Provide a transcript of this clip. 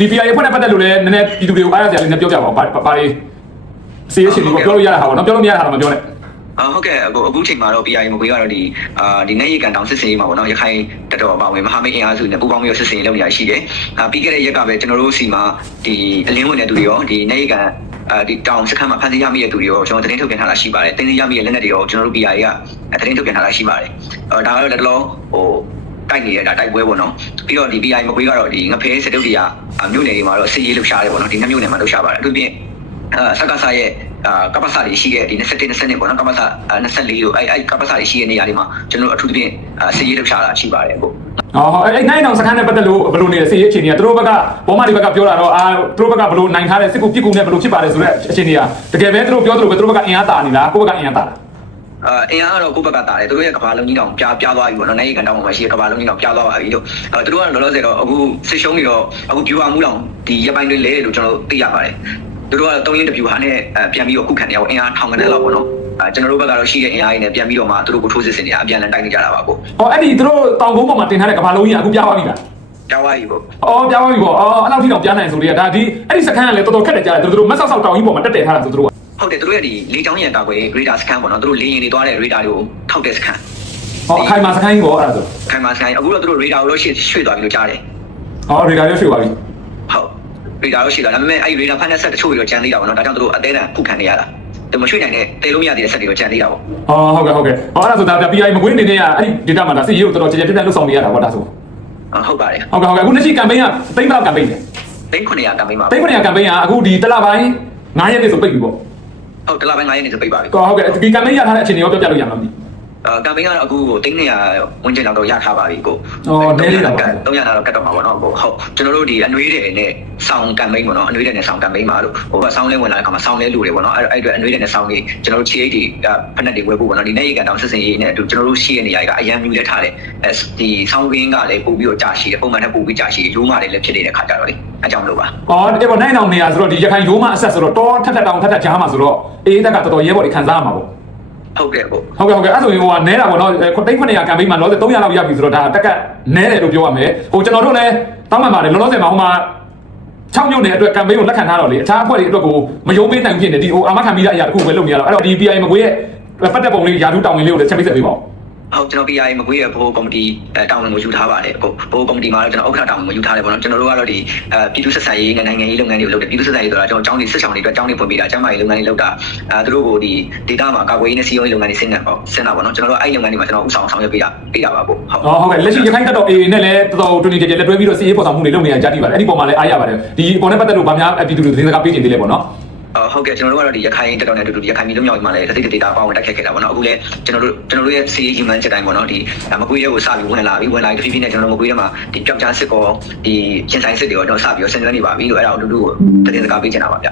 DPI ဖွင့်တဲ့ပတ်သက်လို့လည်းနည်းနည်းပြည်သူတွေကိုအားရစရာလေးနဲ့ပြောပြပါဦးဘာတွေစီးရရှင်တွေကိုပြောလို့ရတာဟာပေါ့နော်ပြောလို့မရတာတော့မပြောနဲ့ဟုတ်ကဲ့အခုချိန်မှာတော့ PI မကွေးကတော့ဒီနေရီကန်တောင်စစ်စင်ရေးမှာပေါ့နော်ရခိုင်တက်တော်ပါဝင်မဟာမိတ်အင်အားစုနဲ့ပူးပေါင်းပြီးစစ်စင်ရေးလုပ်နေရရှိတယ်ပြီးခဲ့တဲ့ရက်ကပဲကျွန်တော်တို့စီမှာဒီအလင်းဝင်တဲ့သူတွေရောဒီနေရီကန်ဒီတောင်စခန်းမှာဖန်ဆီးရမိတဲ့သူတွေရောကျွန်တော်သတင်းထုတ်ပြန်ထားတာရှိပါတယ်တင်းစီရမိတဲ့လက်နက်တွေရောကျွန်တော်တို့ PI ကသတင်းထုတ်ပြန်ထားတာရှိပါတယ်ဒါကတော့လက်တလုံးတိုက်နေတဲ့တိုက်ပွဲပေါ့နော်ပြီးတော့ဒီ PI မကွေးကတော့ဒီငဖဲစတုတ်တရားမြို့နယ်တွေမှာတော့စစ်ရေးလှုပ်ရှားတယ်ပေါ့နော်ဒီနှစ်မြို့နယ်မှာလှုပ်ရှားပါတယ်အထူးဖြင့်စက္ကစရဲ့ကပ္ပစာတွေရှိတဲ့ဒီ21 20ပေါ့နော်ကပ္ပစာ24လို့အဲ့ကပ္ပစာတွေရှိတဲ့နေရာတွေမှာကျွန်တော်တို့အထူးသဖြင့်စစ်ရေးလှုပ်ရှားတာရှိပါတယ်အခုဟုတ်အဲ့နိုင်တောင်စခန်းနဲ့ပတ်သက်လို့ဘယ်လိုနေလဲစစ်ရေးအခြေအနေကသူတို့ဘက်ကပေါ်မဒီဘက်ကပြောတာတော့သူတို့ဘက်ကဘယ်လိုနိုင်ထားတဲ့စစ်ကူပြစ်ကူနဲ့ဘယ်လိုဖြစ်ပါတယ်ဆိုတဲ့အခြေအနေကတကယ်ပဲသူတို့ပြောသလိုပဲသူတို့ဘက်ကအင်အားတာနေလားကိုယ့်ဘက်ကအင်အားတာအင်အားကတော့ကိုယ့်ဘက်ကတာတယ်သူတို့ရဲ့ကဘာလုံးကြီးတောင်ပြားသွားပြီပေါ့နော်နိုင်ကန်တောင်မှာရှိတဲ့ကဘာလုံးကြီးတောင်ပြားသွားပါပြီလို့သူတို့ကလောလောဆယ်တော့အခုစစ်ရှုံးနေတော့အခုပြူအောင်မှုတောင်ဒီရပိုင်းတွေလဲလို့ကျွန်တော်တို့သိရပါတယ်သူတို့ကတော့3ရင်းတပြူဟာနဲ့ပြန်ပြီးတော့ခုခံနေအောင်အင်အားထောင်ကနေလောက်ပေါ့နော်ကျွန်တော်တို့ဘက်ကတော့ရှိတဲ့အင်အားကြီးနဲ့ပြန်ပြီးတော့မှသူတို့ကိုထိုးစစ်ဆင်နေတာအပြန်အလှန်တိုက်နေကြတာပါကိုအဲ့ဒီသူတို့တောင်ကုန်းပေါ်မှာတင်ထားတဲ့ကဘာလုံးကြီးအခုပြားသွားပြီလားပြားသွားပြီပေါ့ပြားသွားပြီပေါ့အဲ့လောက်ထိတော့ပြားနိုင်ဆိုတွေကဒါဒီအဲ့ဒီစခန်းကလည်းတော်တော်ခက်တယ်ကြားတယ်သူတို့မက်ဆောက်ဆောက်တောင်ကြီးပေါ်မှာတက်ထားတာဆိုသူတို့ဟုတ်တယ်သူတို့ရဲ့ဒီလေကြောင်းရံကာကွယ် radar scan ပေါ့နော်သူတို့လေယာဉ်တွေသွားတဲ့ radar တွေကိုထောက်တဲ့စခန်းခိုင်မာစခန်းကြီးပေါ့အဲ့ဒါဆိုခိုင်မာစခန်းအခုတော့သူတို့ radar ကိုလို့ရွှေ့သွားပြီလို့ကြားတယ်radar ရွှေ့သွားပြီဟုတ် radar ကိုရွှေ့သွားဒါပေမဲ့အဲ့ radar ဖက်တဲ့ဆက်တချို့တွေတော့ကျန်သေးတာပေါ့နော်ဒါကြောင့်သူတို့အသေးအံခုခံနေရတာသူမရွှေ့နိုင်တဲ့တေလို့မရသေးတဲ့ဆက်တွေတော့ကျန်သေးတာပေါ့ဟုတ်ကဲ့အဲ့ဒါဆိုဒါ PI မကွေးအနေနဲ့ကအဲ့ဒီ data မှာဒါစစ်ရေးကိုတော်တော်ကြည်ကြဲပြန့်လှုပ်ဆောင်နေရတာပေါ့ဒါဆိုဟုတ်ပါတယ်အခုနှစ်ရှိ campaign ကသိန်းဘယ်လောက်က campaign လဲသိန်း900 campaign ပါသိန်း900 campaign ကအခုဒီတလပိုင်း9ရက်နေ့ဆိုပိတ်ပြီပေါ့ဟုတ်တလပိုင်း9ရက်နေ့ဆိုပိတ်ပါပြီဟုတ်ကဲ့ဒီ campaign ရထားတဲ့အခြေအနေရောပြောပြလို့ရမှာမသိcampaign ကတော့အခုသိန်း900ဝန်းကျင်လောက်တော့ရထားပါပြီကိုနည်းလေးတော့300တော့ကတ်တော့မှာပေါ့နော်ဟုတ်ကျွန်တော်တို့ဒီအနှွေးတယ်နဲ့ဆောင်း campaign ပေါ့နော်အနှွေးတယ်နဲ့ဆောင်း campaign မှာလို့ဆောင်းလဲဝင်လာတဲ့အခါမှာဆောင်းလဲလူတွေပေါ့နော်အဲ့အတွက်အနှွေးတယ်နဲ့ဆောင်းလေးကျွန်တော်တို့ CH တွေကဖက်နက်တွေဝယ်ဖို့ပေါ့နော်ဒီနေ့ရေကန်တောင်စစ်စင်ရေးနဲ့ကျွန်တော်တို့ရှိရနေရကအရန်မြူလက်ထားတယ်ဒီဆောင်းကင်းကလည်းပို့ပြီးတော့ကြာရှိတယ်ပုံမှန်နဲ့ပို့ပြီးကြာရှိတယ်ရိုးမတွေလည်းဖြစ်နေတဲ့ခါကြတော့လေအကြောင်းလို့ပါအဲ့ပေါ့နိုင်တောင်နေရဆိုတော့ဒီရခိုင်ရိုးမအဆက်ဆိုတော့တောထက်တောင်ထက်ကြားမှာဆိုတော့အေးတက်ကတော်တော်ရဲဘော်တွေခံစားရမှာပေါ့ဟုတ်ကဲ့ပေါ့အဲ့ဆိုရင်နဲတာပေါ့နော်သိန်း900 campaign မှာလောလောဆယ်300လောက်ရပြီဆိုတော့ဒါတက်ကနဲတယ်လို့ပြောရမယ်ကျွန်တော်တို့လည်းတောင်းပန်ပါတယ်လောလောဆယ်မှာ6မြို့နယ်အတွက် campaign ကိုလက်ခံထားတော့လေအခြားအဖွဲ့တွေအတွက်ကိုမယုံပေးနိုင်ဖြစ်နေဒီအာမခံပြီးတဲ့အရာတခုပဲလုပ်နေရတော့အဲ့တော့ဒီ PI မကွေးရဲ့ပတ်သက်ပုံလေးယာတူးတောင်းဝင်လေးကိုလည်းချက်ပေးဆက်ပေးပါဦးဟုတ်ကျွန်တော် PI မကွေးရဲ့ဘိုးကော်မတီတောင်းဝင်ကိုယူထားပါတယ်ဘိုးကော်မတီမှာတော့ကျွန်တော်ဥက္ကဋ္ဌတောင်းဝင်ကိုယူထားတယ်ပေါ့နော်ကျွန်တော်တို့ကတော့ဒီပြည်သူ့ဆက်ဆံရေးနဲ့နိုင်ငံရေးလုပ်ငန်းတွေကိုလုပ်တယ်ပြည်သူ့ဆက်ဆံရေးဆိုတာကျွန်တော်အကြောင်းတွေစစ်ဆောင်တွေအတွက်အကြောင်းတွေဖွင့်ပေးတာအကျန်းမာရေးလုပ်ငန်းတွေလုပ်တာသူတို့ကိုဒီ data မှာကာကွယ်ရေးနဲ့စီးပွားရေးလုပ်ငန်းတွေဆင်းတာပေါ့နော်ကျွန်တော်တို့အဲ့ဒီလုပ်ငန်းတွေမှာကျွန်တော်ဥဆောင်ဆောင်ရွက်ပေးတာပါပေါ့ဟုတ်ကဲ့လက်ရှိရခိုင်တပ်တော် AA နဲ့လည်းတော်တော်တူညီကြလက်တွဲပြီးတော့စီးရေးပေါ်ဆောင်မှုတွေလုပ်နေရကြတိပါတယ်အဲ့ဒီပုံမှာလည်းအားရပါတယ်ဒီပုံနဲ့ပတ်သက်လို့ဗမာပြည်သူတွေသတင်းစကားပေးနေသေးလဲပေါ့နော်ဟုတ်ကဲ့ကျွန်တော်တို့ကတော့ဒီရခိုင်တက်တော်နဲ့တူတူရခိုင်ပြည်လုံးမြောက်မှာလည်းတစ်စိတ်တစ်ဒေတာပေါင်းဝင်တက်ခဲ့တာပေါ့နော်အခုလည်းကျွန်တော်တို့ရဲ့စီးရီမန်ချက်တိုင်းပေါ့နော်ဒီမကွေးရဲကိုစပြီးဝင်လာတဖြည်းဖြည်းနဲ့ကျွန်တော်တို့မကွေးရဲမှာဒီပျောက်ကြားစစ်ကောဒီရှင်ဆိုင်စစ်တွေတော့စပြီးတော့ဆင်နွှဲနေပါပြီလို့အဲ့ဒါကိုတူတူကိုသတင်းစကားပေးချင်တာပါဗျ